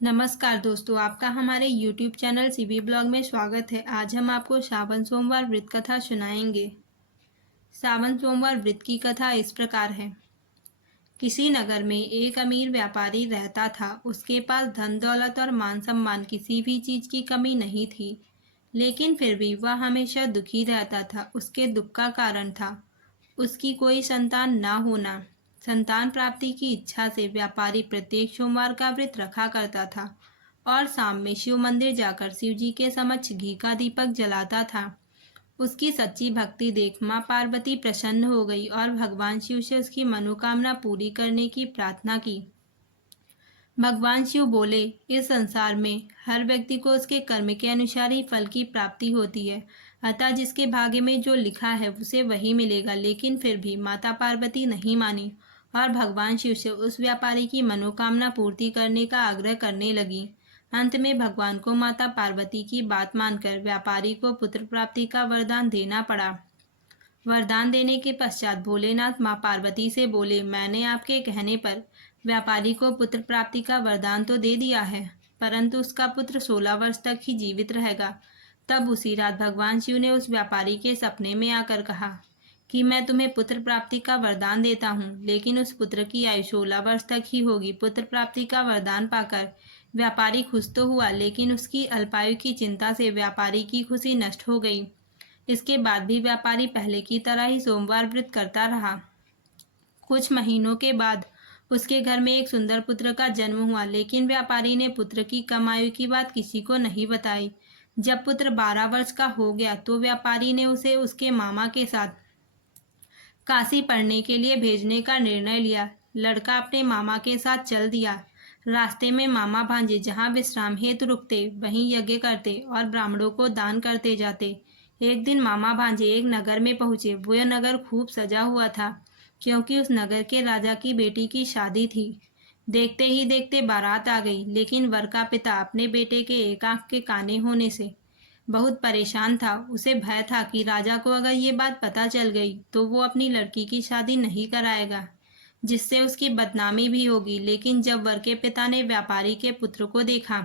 नमस्कार दोस्तों, आपका हमारे YouTube चैनल सीबी ब्लॉग में स्वागत है। आज हम आपको श्रावण सोमवार व्रत कथा सुनाएंगे। श्रावण सोमवार व्रत की कथा इस प्रकार है। किसी नगर में एक अमीर व्यापारी रहता था। उसके पास धन दौलत और मान सम्मान किसी भी चीज की कमी नहीं थी, लेकिन फिर भी वह हमेशा दुखी रहता था। उसके दुख का कारण था उसकी कोई संतान ना होना। संतान प्राप्ति की इच्छा से व्यापारी प्रत्येक सोमवार का व्रत रखा करता था और शाम में शिव मंदिर जाकर शिव जी के समक्ष घी का दीपक जलाता था। उसकी सच्ची भक्ति देख मां पार्वती प्रसन्न हो गई और भगवान शिव से उसकी मनोकामना पूरी करने की प्रार्थना की। भगवान शिव बोले, इस संसार में हर व्यक्ति को उसके कर्म के अनुसार ही फल की प्राप्ति होती है, अतः जिसके भाग्य में जो लिखा है उसे वही मिलेगा। लेकिन फिर भी माता पार्वती नहीं मानी और भगवान शिव से उस व्यापारी की मनोकामना पूर्ति करने का आग्रह करने लगी। अंत में भगवान को माता पार्वती की बात मानकर व्यापारी को पुत्र प्राप्ति का वरदान देना पड़ा। वरदान देने के पश्चात भोलेनाथ मां पार्वती से बोले, मैंने आपके कहने पर व्यापारी को पुत्र प्राप्ति का वरदान तो दे दिया है, परंतु उसका पुत्र 16 वर्ष तक ही जीवित रहेगा। तब उसी रात भगवान शिव ने उस व्यापारी के सपने में आकर कहा कि मैं तुम्हें पुत्र प्राप्ति का वरदान देता हूँ, लेकिन उस पुत्र की आयु 16 वर्ष तक ही होगी। पुत्र प्राप्ति का वरदान पाकर व्यापारी खुश तो हुआ, लेकिन उसकी अल्पायु की चिंता से व्यापारी की खुशी नष्ट हो गई। इसके बाद भी व्यापारी पहले की तरह ही सोमवार व्रत करता रहा। कुछ महीनों के बाद उसके घर में एक सुंदर पुत्र का जन्म हुआ, लेकिन व्यापारी ने पुत्र की कम आयु की बात किसी को नहीं बताई। जब पुत्र 12 वर्ष का हो गया तो व्यापारी ने उसे उसके मामा के साथ काशी पढ़ने के लिए भेजने का निर्णय लिया। लड़का अपने मामा के साथ चल दिया। रास्ते में मामा भांजे जहाँ विश्राम हेतु रुकते वहीं यज्ञ करते और ब्राह्मणों को दान करते जाते। एक दिन मामा भांजे एक नगर में पहुंचे। वह नगर खूब सजा हुआ था, क्योंकि उस नगर के राजा की बेटी की शादी थी। देखते ही देखते बारात आ गई, लेकिन वर का पिता अपने बेटे के एक आंख के काने होने से बहुत परेशान था। उसे भय था कि राजा को अगर ये बात पता चल गई तो वो अपनी लड़की की शादी नहीं कराएगा, जिससे उसकी बदनामी भी होगी। लेकिन जब वर के पिता ने व्यापारी के पुत्र को देखा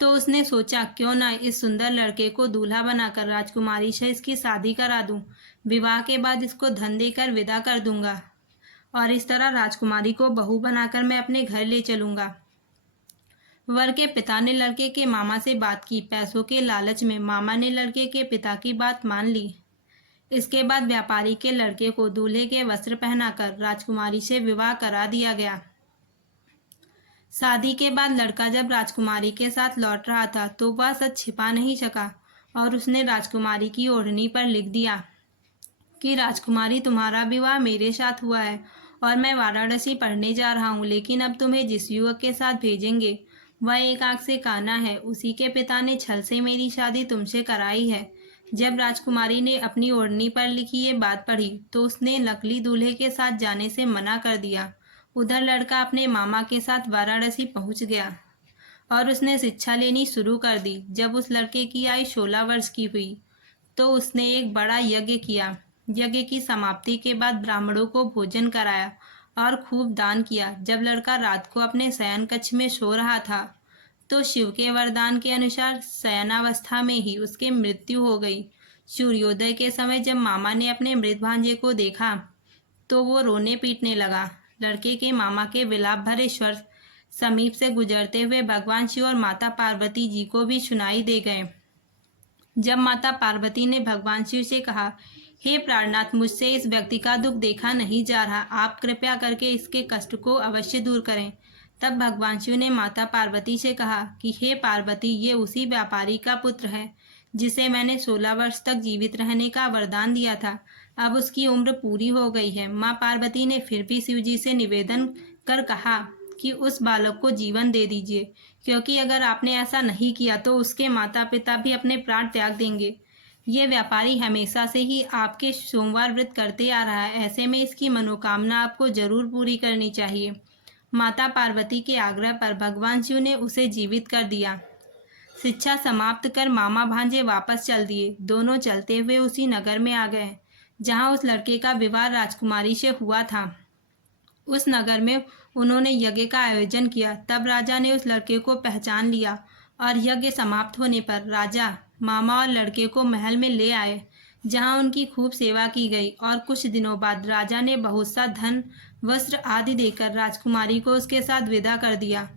तो उसने सोचा, क्यों ना इस सुंदर लड़के को दूल्हा बनाकर राजकुमारी से इसकी शादी करा दूं। विवाह के बाद इसको धन देकर विदा कर दूंगा और इस तरह राजकुमारी को बहू बनाकर मैं अपने घर ले चलूंगा। वर के पिता ने लड़के के मामा से बात की। पैसों के लालच में मामा ने लड़के के पिता की बात मान ली। इसके बाद व्यापारी के लड़के को दूल्हे के वस्त्र पहनाकर राजकुमारी से विवाह करा दिया गया। शादी के बाद लड़का जब राजकुमारी के साथ लौट रहा था तो वह सच छिपा नहीं सका और उसने राजकुमारी की ओढ़नी पर लिख दिया कि राजकुमारी, तुम्हारा विवाह मेरे साथ हुआ है और मैं वाराणसी पढ़ने जा रहा हूँ। लेकिन अब तुम्हें जिस युवक के साथ भेजेंगे वह एक आंख से काना है। उसी के पिता ने छल से मेरी शादी तुमसे कराई है। जब राजकुमारी ने अपनी ओढ़नी पर लिखी ये बात पढ़ी तो उसने नकली दूल्हे के साथ जाने से मना कर दिया। उधर लड़का अपने मामा के साथ वाराणसी पहुंच गया और उसने शिक्षा लेनी शुरू कर दी। जब उस लड़के की आयु 16 वर्ष की हुई तो उसने एक बड़ा यज्ञ किया। यज्ञ की समाप्ति के बाद ब्राह्मणों को भोजन कराया और खूब दान किया। जब लड़का रात को अपने शयन कक्ष में सो रहा था तो शिव के वरदान के अनुसार शयनावस्था में ही उसकी मृत्यु हो गई। सूर्योदय के समय जब मामा ने अपने मृत भांजे को देखा तो वो रोने पीटने लगा। लड़के के मामा के विलाप भरे स्वर समीप से गुजरते हुए भगवान शिव और माता पार्वती जी को भी सुनाई दे गए। जब माता पार्वती ने भगवान शिव से कहा, हे प्राणनाथ, मुझसे इस व्यक्ति का दुख देखा नहीं जा रहा, आप कृपया करके इसके कष्ट को अवश्य दूर करें। तब भगवान शिव ने माता पार्वती से कहा कि हे पार्वती, ये उसी व्यापारी का पुत्र है जिसे मैंने 16 वर्ष तक जीवित रहने का वरदान दिया था। अब उसकी उम्र पूरी हो गई है। माँ पार्वती ने फिर भी शिव जी से निवेदन कर कहा कि उस बालक को जीवन दे दीजिए, क्योंकि अगर आपने ऐसा नहीं किया तो उसके माता पिता भी अपने प्राण त्याग देंगे। ये व्यापारी हमेशा से ही आपके सोमवार व्रत करते आ रहा है, ऐसे में इसकी मनोकामना आपको जरूर पूरी करनी चाहिए। माता पार्वती के आग्रह पर भगवान शिव ने उसे जीवित कर दिया। शिक्षा समाप्त कर मामा भांजे वापस चल दिए। दोनों चलते हुए उसी नगर में आ गए जहां उस लड़के का विवाह राजकुमारी से हुआ था। उस नगर में उन्होंने यज्ञ का आयोजन किया। तब राजा ने उस लड़के को पहचान लिया और यज्ञ समाप्त होने पर राजा मामा और लड़के को महल में ले आए, जहां उनकी खूब सेवा की गई और कुछ दिनों बाद राजा ने बहुत सा धन, वस्त्र आदि देकर राजकुमारी को उसके साथ विदा कर दिया।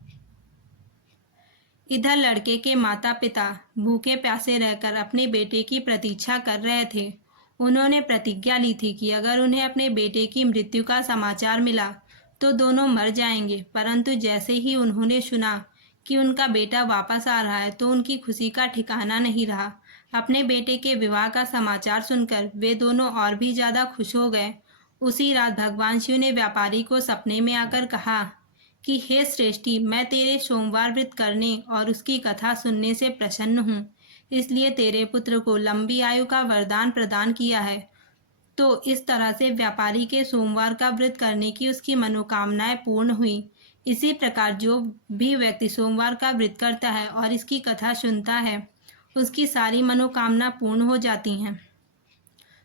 इधर लड़के के माता पिता भूखे प्यासे रहकर अपने बेटे की प्रतीक्षा कर रहे थे। उन्होंने प्रतिज्ञा ली थी कि अगर उन्हें अपने बेटे की मृत्यु का समाचार मिला तो दोनों मर जाएंगे, परंतु जैसे ही उन्होंने सुना कि उनका बेटा वापस आ रहा है तो उनकी खुशी का ठिकाना नहीं रहा। अपने बेटे के विवाह का समाचार सुनकर वे दोनों और भी ज्यादा खुश हो गए। उसी रात भगवान शिव ने व्यापारी को सपने में आकर कहा कि हे श्रेष्ठी, मैं तेरे सोमवार व्रत करने और उसकी कथा सुनने से प्रसन्न हूँ, इसलिए तेरे पुत्र को लंबी आयु का वरदान प्रदान किया है। तो इस तरह से व्यापारी के सोमवार का व्रत करने की उसकी मनोकामनाएं पूर्ण हुई। इसी प्रकार जो भी व्यक्ति सोमवार का व्रत करता है और इसकी कथा सुनता है, उसकी सारी मनोकामना पूर्ण हो जाती हैं।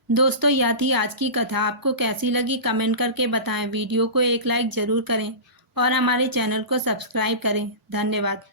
दोस्तों, यह थी आज की कथा। आपको कैसी लगी कमेंट करके बताएं। वीडियो को एक लाइक जरूर करें और हमारे चैनल को सब्सक्राइब करें। धन्यवाद।